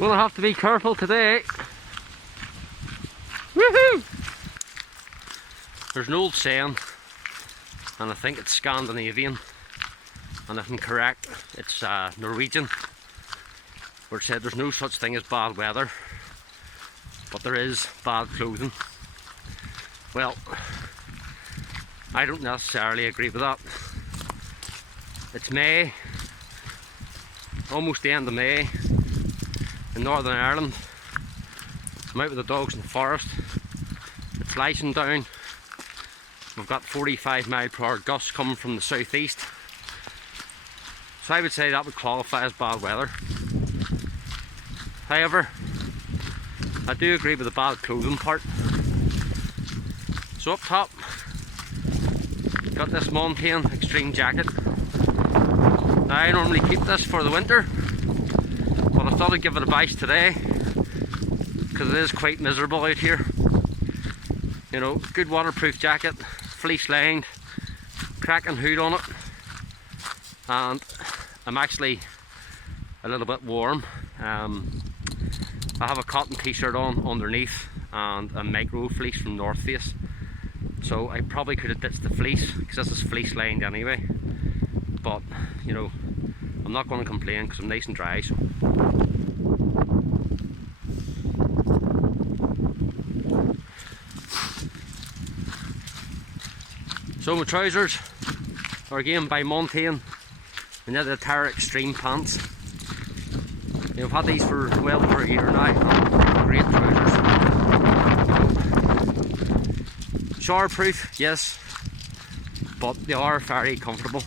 Gonna have to be careful today. Woohoo! There's an old saying, and I think it's Scandinavian, and if I'm correct, it's Norwegian, where it said there's no such thing as bad weather, but there is bad clothing. Well, I don't necessarily agree with that. It's May, almost the end of May, in Northern Ireland. I'm out with the dogs in the forest. It's icing down. We've got 45-mile-per-hour gusts coming from the southeast. So I would say that would qualify as bad weather. However, I do agree with the bad clothing part. So up top, got this Montane extreme jacket. Now I normally keep this for the winter, but I thought I'd give it a bash today because it is quite miserable out here. You know, good waterproof jacket, fleece lined, cracking hood on it, and I'm actually a little bit warm. I have a cotton t-shirt on underneath and a micro fleece from North Face, so I probably could have ditched the fleece because this is fleece lined anyway, but you know, I'm not going to complain because I'm nice and dry. So my trousers are again by Montane, and they're the Terra Extreme pants. You know, I've had these for well over a year now. Great trousers. Shower proof, yes, but they are very comfortable,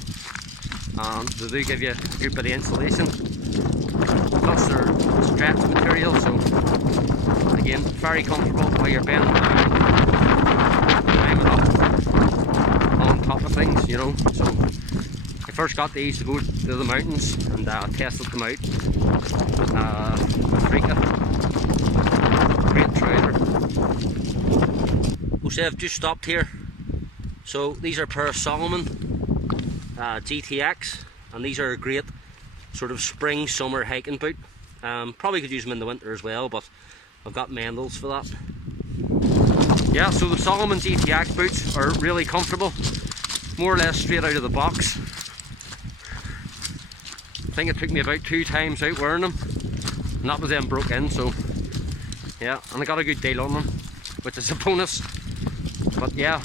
and they do give you a good bit of insulation. Plus they're stretch material, so again, very comfortable while you're bending down, climbing up on top of things, you know. So I first got these to go to the mountains and tested them out. Great trouser. We'll say I've just stopped here. So these are a pair of Salomon GTX, and these are a great sort of spring summer hiking boot. Probably could use them in the winter as well, but I've got Mendels for that. Yeah, so the Salomon GTX boots are really comfortable, more or less straight out of the box. I think it took me about 2 times out wearing them, and that was then broke in, so yeah, and I got a good deal on them, which is a bonus. But yeah,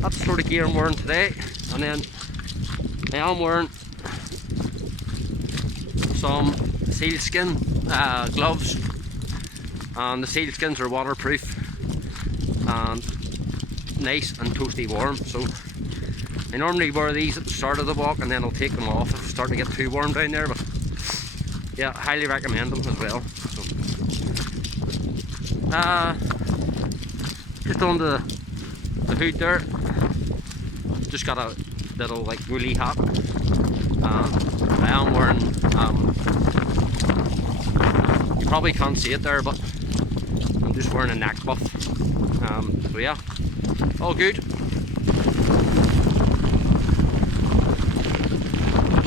that's the sort of gear I'm wearing today. And then I am wearing some sealskin gloves, and the sealskins are waterproof and nice and toasty warm. So I normally wear these at the start of the walk, and then I'll take them off if it's starting to get too warm down there. But yeah, highly recommend them as well. So, just on the hood there, just got a little like woolly hat. I am wearing, you probably can't see it there, but I'm just wearing a neck buff. So yeah, all good.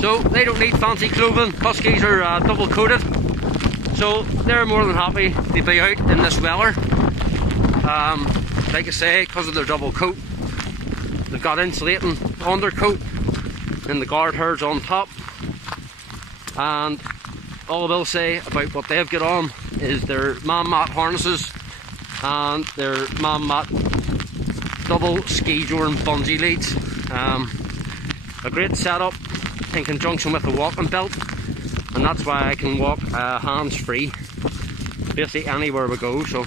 So they don't need fancy clothing. Huskies are double coated, so they're more than happy to be out in this weather. Like I say, because of their double coat, they've got insulating undercoat and the guard hairs on top. And all I will say about what they've got on is their man-mat harnesses and their man-mat double ski joint bungee leads. A great setup in conjunction with a walking belt, and that's why I can walk hands-free basically anywhere we go. So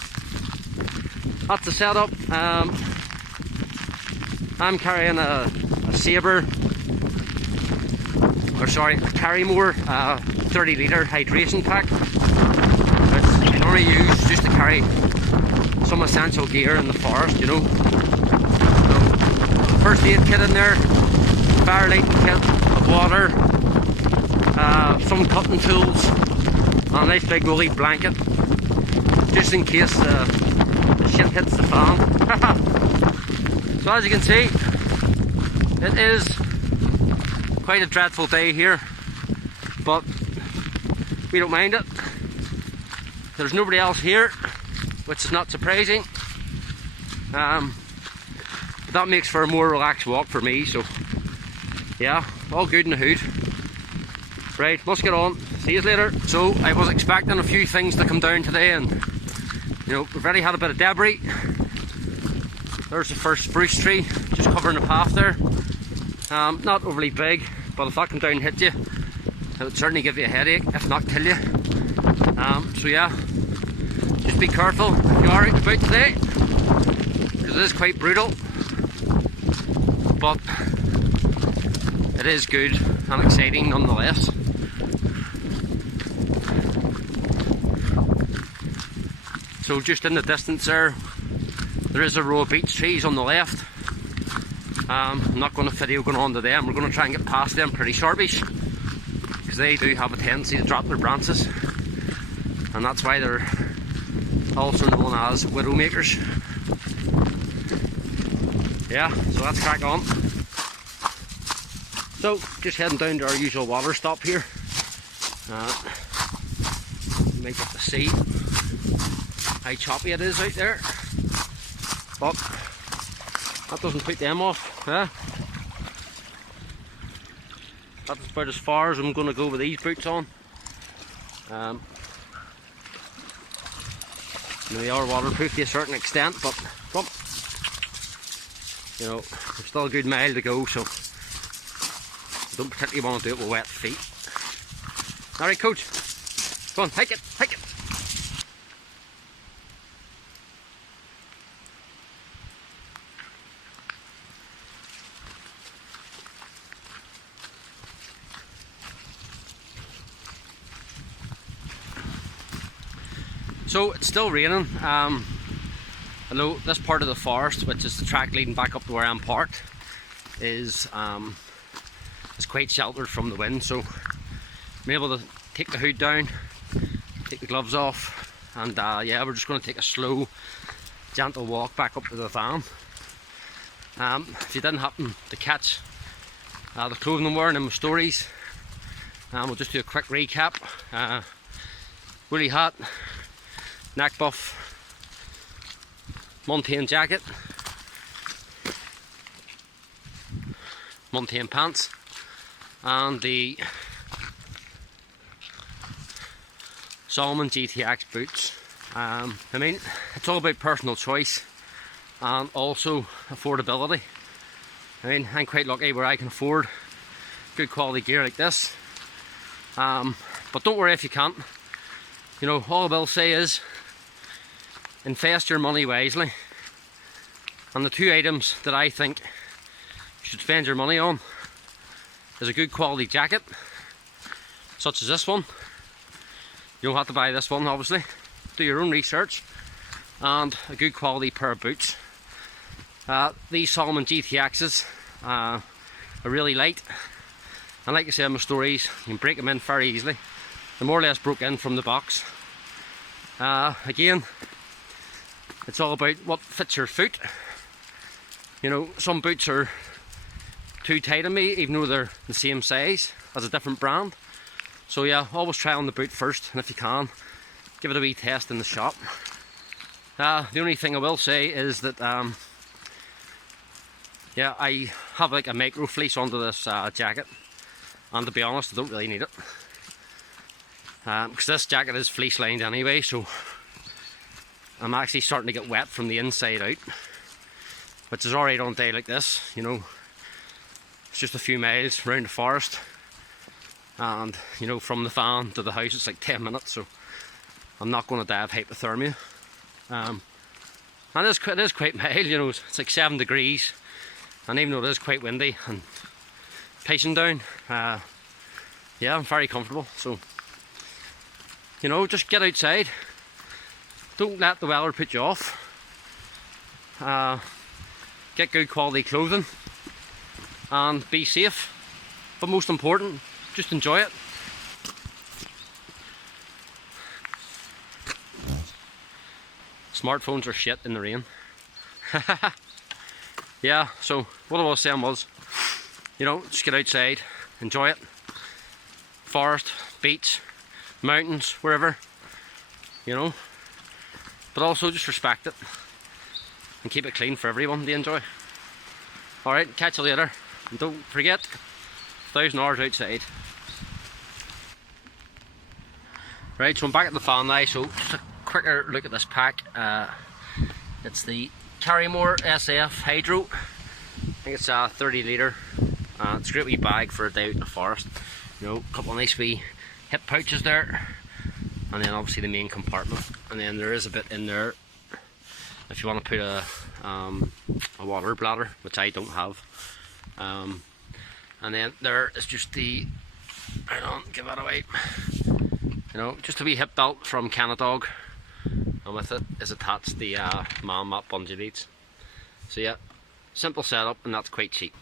that's the setup. I'm carrying a Sabre, or sorry, a Carrymore 30-litre hydration pack, which I normally use just to carry some essential gear in the forest, you know. So, first aid kit in there, fire lighting kit, water, some cutting tools, and a nice big woolly blanket, just in case the shit hits the fan. So as you can see, it is quite a dreadful day here, but we don't mind it. there's nobody else here, which is not surprising. But that makes for a more relaxed walk for me, so yeah, all good in the hood. Right, must get on. See you later. So I was expecting a few things to come down today, and you know, we've already had a bit of debris. There's the first spruce tree just covering the path there. Not overly big, but if that come down and hit you, it would certainly give you a headache, if not kill you. So yeah, just be careful if you are out and about today, because it is quite brutal, but it is good and exciting nonetheless. So just in the distance there is a row of beech trees on the left. I'm not going to video going on to them. We're going to try and get past them pretty sharpish, because they do have a tendency to drop their branches, and that's why they're also known as widowmakers. Yeah, so let's crack on. So just heading down to our usual water stop here. You might get to see how choppy it is out there, but that doesn't put them off. That's about as far as I'm going to go with these boots on. They are waterproof to a certain extent, but you know, there's still a good mile to go, so I don't particularly want to do it with wet feet. Alright, coach, go on, hike it, hike it. So it's still raining. Although this part of the forest, which is the track leading back up to where I'm parked, is quite sheltered from the wind, so I'm able to take the hood down, take the gloves off, and yeah, we're just going to take a slow, gentle walk back up to the van. If you didn't happen to catch the clothing I'm wearing in my stories, we'll just do a quick recap. Woolly hat, neck buff, mountain jacket, mountain pants, and the Salomon GTX boots. I mean, it's all about personal choice and also affordability. I mean, I'm quite lucky where I can afford good quality gear like this, but don't worry if you can't. You know, all I will say is invest your money wisely, and the two items that I think you should spend your money on is a good quality jacket, such as this one. You don't have to buy this one, obviously, do your own research, and a good quality pair of boots. These Salomon GTXs are really light, and like I say in my stories, you can break them in very easily. They're more or less broke in from the box. Again, it's all about what fits your foot. You know, some boots are too tight on me, even though they're the same size as a different brand. So yeah, always try on the boot first, and if you can, give it a wee test in the shop. The only thing I will say is that yeah, I have like a micro fleece onto this jacket, and to be honest, I don't really need it, because this jacket is fleece lined anyway, so I'm actually starting to get wet from the inside out, which is alright on a day like this. You know, it's just a few miles around the forest, and you know, from the van to the house it's like 10 minutes, so I'm not going to die of hypothermia. And it is quite mild, you know, it's like 7 degrees, and even though it is quite windy and pacing down, yeah, I'm very comfortable. So, you know, just get outside, don't let the weather put you off, get good quality clothing, and be safe, but most important, just enjoy it. Smartphones are shit in the rain. Yeah, so what I was saying was, you know, just get outside, enjoy it. Forest, beach, mountains, wherever. you know, but also just respect it and keep it clean for everyone to enjoy. Alright, catch you later, and don't forget, 1,000 hours outside. Right, so I'm back at the fan now, so just a quicker look at this pack. It's the Carrymore SF Hydro. I think it's a 30 litre. It's a great wee bag for a day out in the forest. You know, a couple of nice wee hip pouches there, and then obviously the main compartment, and then there is a bit in there if you want to put a water bladder, which I don't have. And then there is just the, I don't give that away, you know, just a wee hip belt from Canadog, and with it is attached the man mat bungee leads. So yeah, simple setup, and that's quite cheap.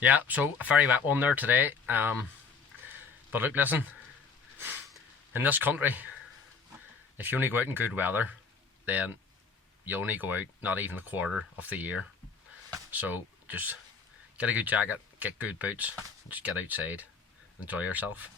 Yeah, so a very wet one there today, but look, listen, in this country, if you only go out in good weather, then you only go out not even a quarter of the year. So just get a good jacket, get good boots, and just get outside, enjoy yourself.